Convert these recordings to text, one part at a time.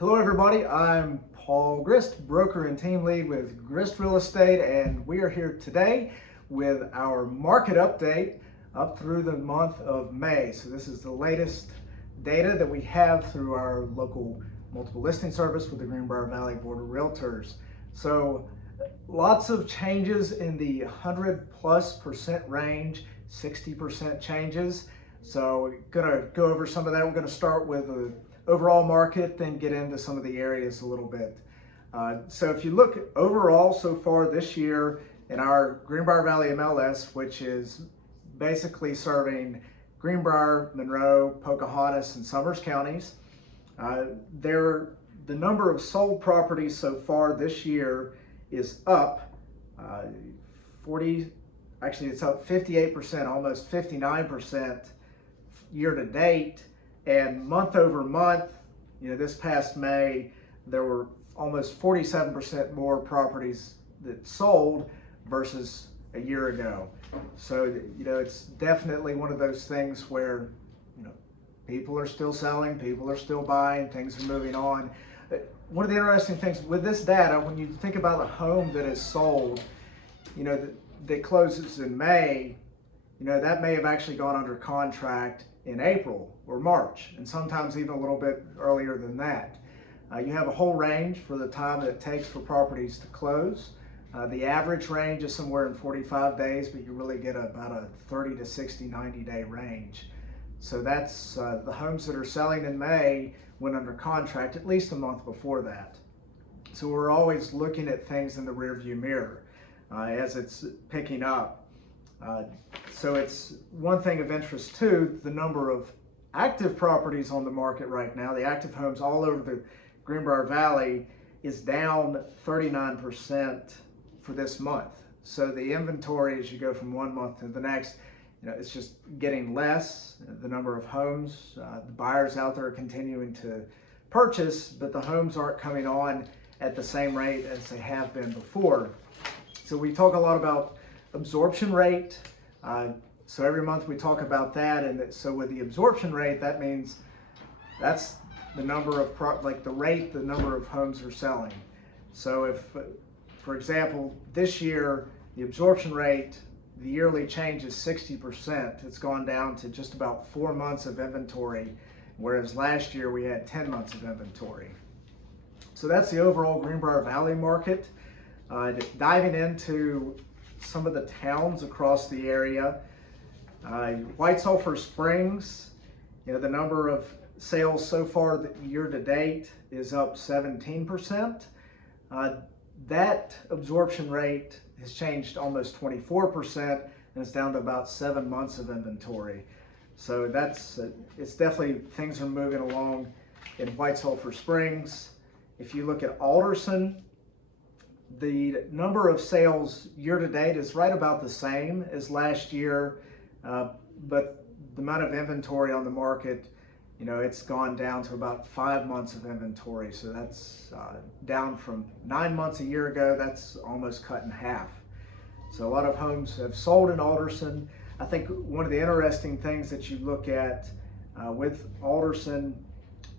Hello everybody, I'm Paul Grist, broker and team lead with Grist Real Estate, and we are here today with our market update up through the month of May. So this is the latest data that we have through our local multiple listing service with the Greenbrier Valley Board of Realtors. So lots of changes in the 100+% range, 60% changes. So we're gonna go over some of that. We're gonna start with the overall market, then get into some of the areas a little bit. So if you look overall so far this year in our Greenbrier Valley MLS, which is basically serving Greenbrier, Monroe, Pocahontas, and Summers counties, the number of sold properties so far this year is up it's up 58%, almost 59% year to date. And month over month, this past May, there were almost 47% more properties that sold versus a year ago. So, it's definitely one of those things where, people are still selling, people are still buying, things are moving on. One of the interesting things with this data, when you think about a home that is sold, that closes in May, that may have actually gone under contract in April or March, and sometimes even a little bit earlier than that. You have a whole range for the time that it takes for properties to close. The average range is somewhere in 45 days, but you really get about a 30 to 60, 90-day range. So that's the homes that are selling in May went under contract at least a month before that. So we're always looking at things in the rearview mirror as it's picking up. So it's one thing of interest too, the number of active properties on the market right now, the active homes all over the Greenbrier Valley is down 39% for this month. So the inventory, as you go from one month to the next, it's just getting less. The number of homes, the buyers out there are continuing to purchase, but the homes aren't coming on at the same rate as they have been before. So we talk a lot about absorption rate. So every month we talk about that, and so with the absorption rate, that means that's the number of the number of homes are selling. So if, for example, this year the absorption rate, the yearly change is 60%. It's gone down to just about 4 months of inventory, whereas last year we had 10 months of inventory. So that's the overall Greenbrier Valley market. Diving into some of the towns across the area, White Sulphur Springs, the number of sales so far year to date is up 17%. That absorption rate has changed almost 24%, and it's down to about 7 months of inventory. So it's definitely, things are moving along in White Sulphur Springs. If you look at Alderson, the number of sales year to date is right about the same as last year, but the amount of inventory on the market, it's gone down to about 5 months of inventory. So that's down from 9 months a year ago. That's almost cut in half. So a lot of homes have sold in Alderson. I think one of the interesting things that you look at with Alderson,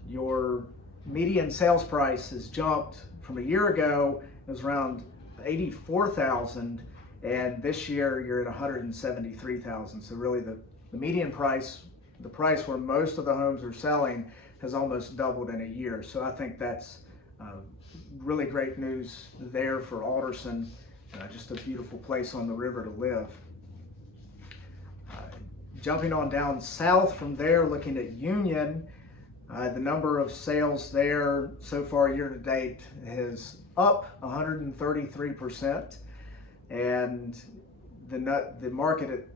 your median sales price has jumped from a year ago. It was around $84,000, and this year you're at $173,000. So really the median price, the price where most of the homes are selling, has almost doubled in a year. So I think that's really great news there for Alderson. Just a beautiful place on the river to live. Jumping on down south from there, looking at Union, the number of sales there so far year to date is up 133%, and the market,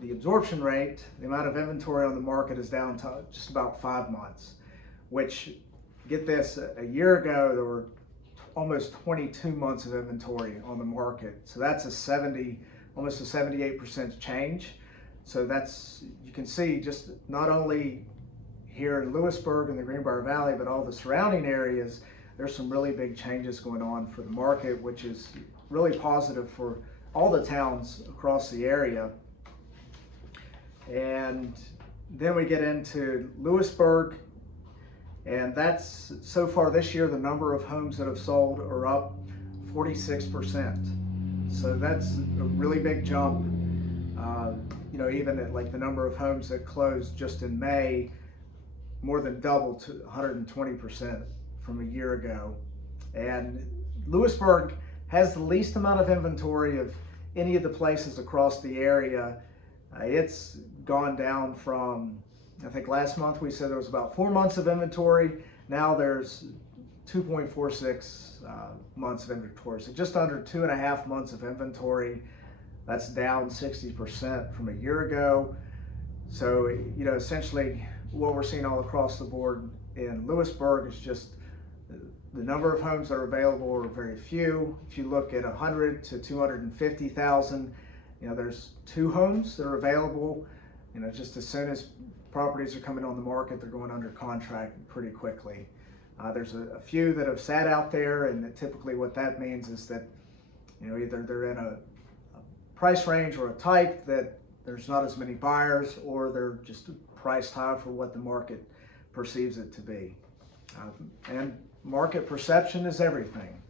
the absorption rate, the amount of inventory on the market is down to just about 5 months, which, get this, a year ago there were almost 22 months of inventory on the market. So that's almost a 78% change. So you can see, just not only here in Lewisburg and the Greenbrier Valley, but all the surrounding areas, there's some really big changes going on for the market, which is really positive for all the towns across the area. And then we get into Lewisburg, And that's, so far this year, the number of homes that have sold are up 46%. So that's a really big jump. You know, even at like the number of homes that closed just in May, more than doubled to 120% from a year ago. And Lewisburg has the least amount of inventory of any of the places across the area. It's gone down from, I think last month we said there was about 4 months of inventory. Now there's 2.46 months of inventory. So just under 2.5 months of inventory. That's down 60% from a year ago. So, you know, essentially what we're seeing all across the board in Lewisburg is just the number of homes that are available are very few. If you look at 100 to 250,000, you know, there's 2 homes that are available. You know, just as soon as properties are coming on the market, they're going under contract pretty quickly. There's a few that have sat out there, and typically what that means is that, you know, either they're in a price range or a type that there's not as many buyers, or they're just priced high for what the market perceives it to be. And market perception is everything.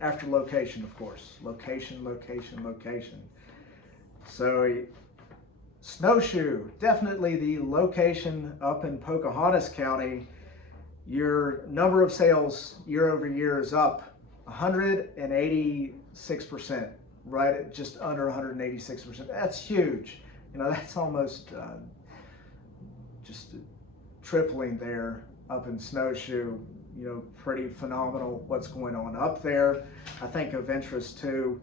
After location, of course. Location, location, location. So Snowshoe, definitely the location up in Pocahontas County. Your number of sales year over year is up 186%, right at just under 186%. That's huge. You know, that's almost just tripling there up in Snowshoe. You know, pretty phenomenal what's going on up there. I think of interest too,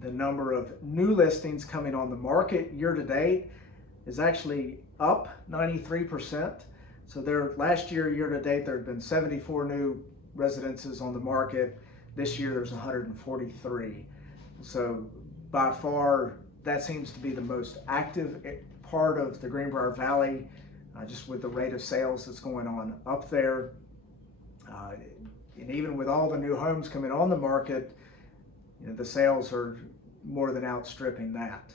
the number of new listings coming on the market year to date is actually up 93%. So there, last year to date, there had been 74 new residences on the market. This year there's 143. So by far, that seems to be the most active part of the Greenbrier Valley, just with the rate of sales that's going on up there. And even with all the new homes coming on the market, you know, the sales are more than outstripping that.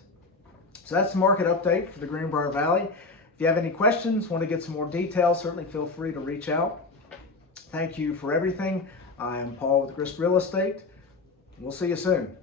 So that's the market update for the Greenbrier Valley. If you have any questions, want to get some more details, certainly feel free to reach out. Thank you for everything. I am Paul with Grist Real Estate. We'll see you soon.